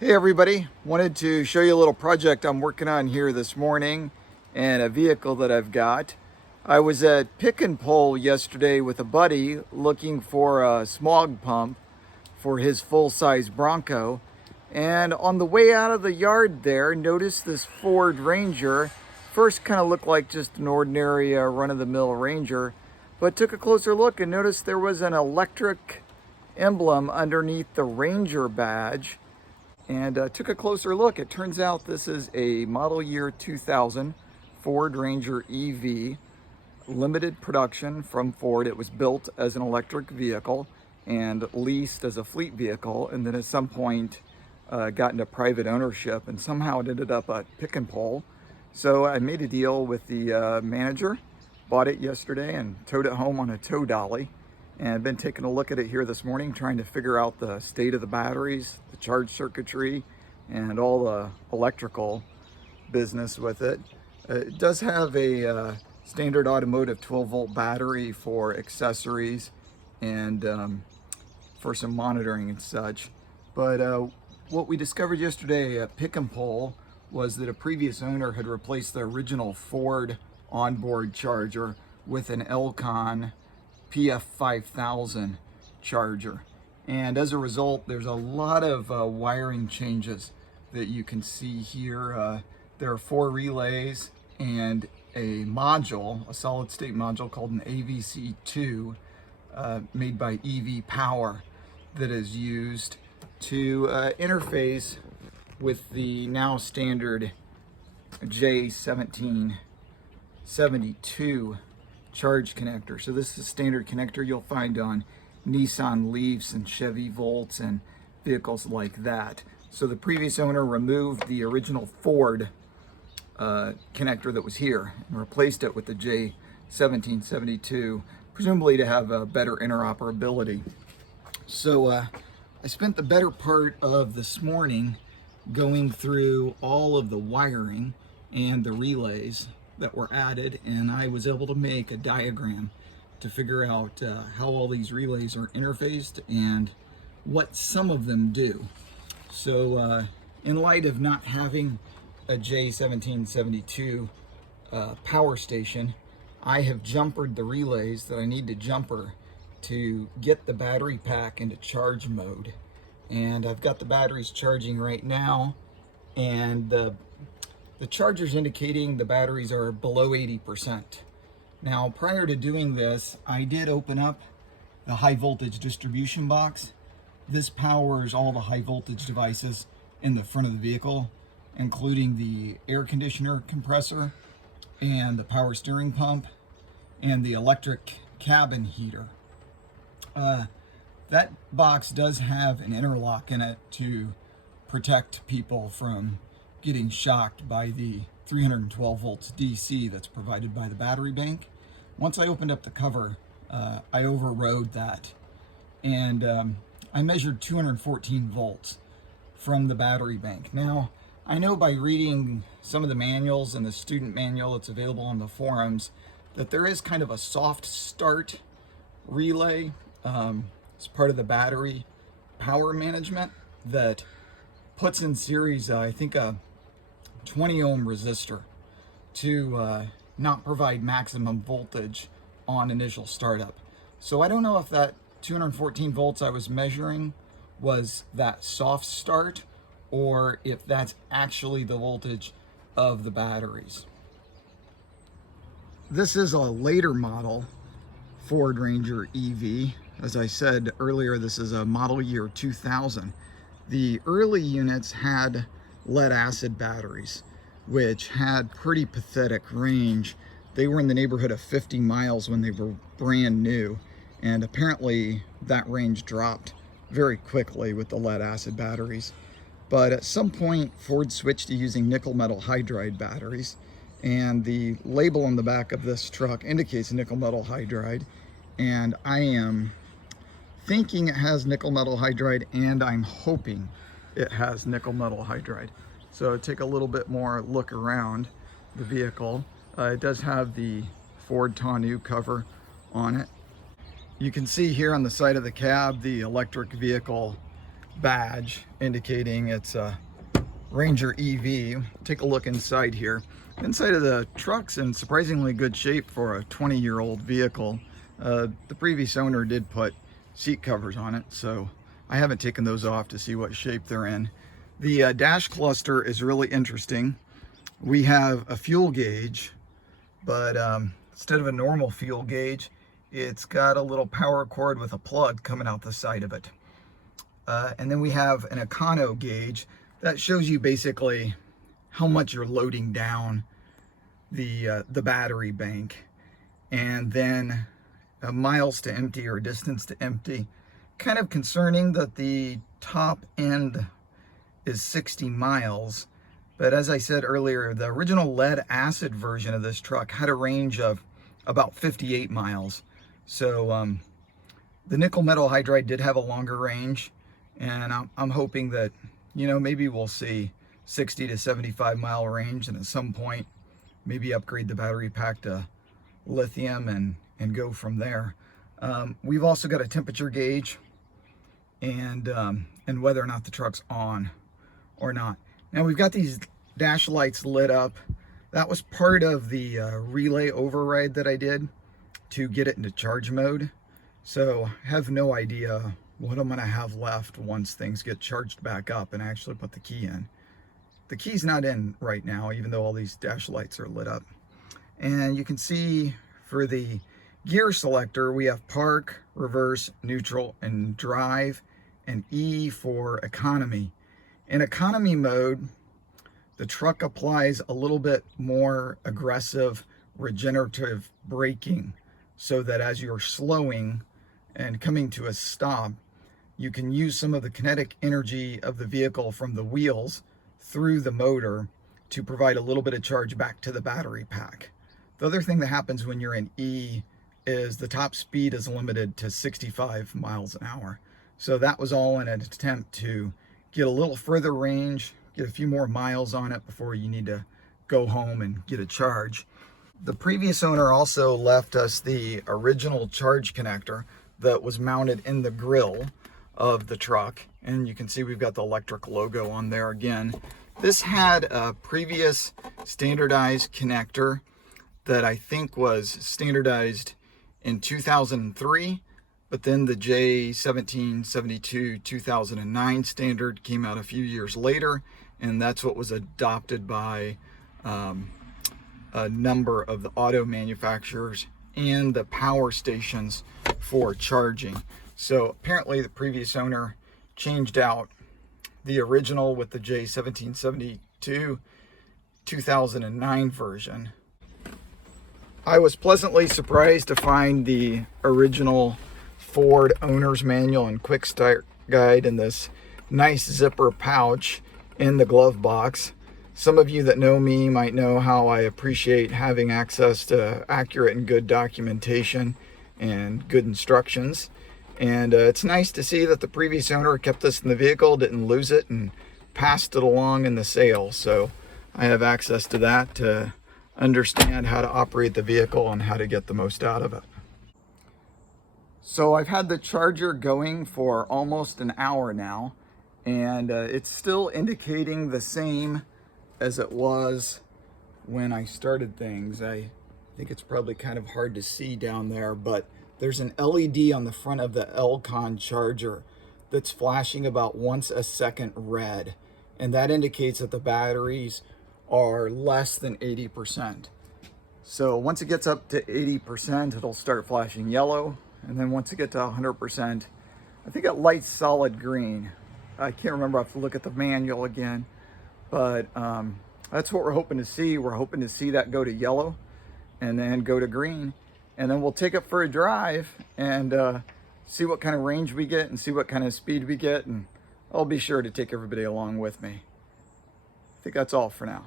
Hey everybody, wanted to show you a little project I'm working on here this morning and a vehicle that I've got. I was at Pick and Pull yesterday with a buddy looking for a smog pump for his full-size Bronco, and on the way out of the yard there noticed this Ford Ranger. First kind of looked like just an ordinary run-of-the-mill Ranger, but took a closer look and noticed there was an electric emblem underneath the Ranger badge, and took a closer look. It turns out this is a model year 2000 Ford Ranger EV, limited production from Ford. It was built as an electric vehicle and leased as a fleet vehicle, and then at some point got into private ownership, and somehow it ended up at Pick and Pull. So I made a deal with the manager, bought it yesterday and towed it home on a tow dolly. And I've been taking a look at it here this morning, trying to figure out the state of the batteries, the charge circuitry, and all the electrical business with it. It does have a standard automotive 12-volt battery for accessories and for some monitoring and such. But what we discovered yesterday at Pick and Pull was that a previous owner had replaced the original Ford onboard charger with an Elcon PF5000 charger. And as a result, there's a lot of wiring changes that you can see here. There are 4 relays and a module, a solid state module called an AVC2, made by EV Power, that is used to interface with the now standard J1772 charge connector. So this is a standard connector you'll find on Nissan Leafs and Chevy Volts and vehicles like that. So the previous owner removed the original Ford connector that was here and replaced it with the J1772, presumably to have a better interoperability. So I spent the better part of this morning going through all of the wiring and the relays that were added, and I was able to make a diagram to figure out how all these relays are interfaced and what some of them do. So in light of not having a J1772 power station, I have jumpered the relays that I need to jumper to get the battery pack into charge mode. And I've got the batteries charging right now, and the charger's indicating the batteries are below 80%. Now, prior to doing this, I did open up the high voltage distribution box. This powers all the high voltage devices in the front of the vehicle, including the air conditioner compressor and the power steering pump and the electric cabin heater. That box does have an interlock in it to protect people from getting shocked by the 312 volts DC that's provided by the battery bank. Once I opened up the cover, I overrode that, and I measured 214 volts from the battery bank. Now, I know by reading some of the manuals and the student manual that's available on the forums that there is kind of a soft start relay as part of the battery power management that puts in series, I think, a 20 ohm resistor to not provide maximum voltage on initial startup. So I don't know if that 214 volts I was measuring was that soft start or if that's actually the voltage of the batteries. This is a later model Ford Ranger EV. As I said earlier, this is a model year 2000. The early units had lead acid batteries, which had pretty pathetic range. They were in the neighborhood of 50 miles when they were brand new, and apparently that range dropped very quickly with the lead acid batteries. But at some point, Ford switched to using nickel metal hydride batteries, and the label on the back of this truck indicates nickel metal hydride, and I am thinking it has nickel metal hydride, and I'm hoping it has nickel metal hydride. So take a little bit more look around the vehicle. It does have the Ford tonneau cover on it. You can see here on the side of the cab the electric vehicle badge indicating it's a Ranger EV. Take a look inside here. Inside of the truck's in surprisingly good shape for a 20-year-old vehicle. The previous owner did put seat covers on it, so I haven't taken those off to see what shape they're in. The dash cluster is really interesting. We have a fuel gauge, but instead of a normal fuel gauge, it's got a little power cord with a plug coming out the side of it. And then we have an Econo gauge that shows you basically how much you're loading down the battery bank. And then miles to empty or distance to empty. Kind of concerning that the top end is 60 miles. But as I said earlier, the original lead acid version of this truck had a range of about 58 miles. So the nickel metal hydride did have a longer range, and I'm hoping that, you know, maybe we'll see 60 to 75 mile range, and at some point maybe upgrade the battery pack to lithium and go from there. We've also got a temperature gauge and whether or not the truck's on or not. Now we've got these dash lights lit up. That was part of the relay override that I did to get it into charge mode. So I have no idea what I'm gonna have left once things get charged back up and I actually put the key in. The key's not in right now, even though all these dash lights are lit up. And you can see for the gear selector, we have park, reverse, neutral, and drive, and E for economy. In economy mode, the truck applies a little bit more aggressive regenerative braking so that as you're slowing and coming to a stop, you can use some of the kinetic energy of the vehicle from the wheels through the motor to provide a little bit of charge back to the battery pack. The other thing that happens when you're in E is the top speed is limited to 65 miles an hour. So that was all in an attempt to get a little further range, get a few more miles on it before you need to go home and get a charge. The previous owner also left us the original charge connector that was mounted in the grille of the truck. And you can see we've got the electric logo on there again. This had a previous standardized connector that I think was standardized in 2003, but then the J1772 2009 standard came out a few years later, and that's what was adopted by a number of the auto manufacturers and the power stations for charging. So apparently the previous owner changed out the original with the J1772 2009 version. I was pleasantly surprised to find the original Ford owner's manual and quick start guide in this nice zipper pouch in the glove box. Some of you that know me might know how I appreciate having access to accurate and good documentation and good instructions. And it's nice to see that the previous owner kept this in the vehicle, didn't lose it, and passed it along in the sale. So I have access to that to understand how to operate the vehicle and how to get the most out of it. So I've had the charger going for almost an hour now, and it's still indicating the same as it was when I started things. I think it's probably kind of hard to see down there, but there's an LED on the front of the Elcon charger that's flashing about once a second red, and that indicates that the batteries are less than 80%. So once it gets up to 80%, it'll start flashing yellow, and then once it gets to 100%, I think it lights solid green. I can't remember, I have to look at the manual again, but that's what we're hoping to see. We're hoping to see that go to yellow and then go to green, and then we'll take it for a drive and see what kind of range we get and see what kind of speed we get, and I'll be sure to take everybody along with me. I think that's all for now.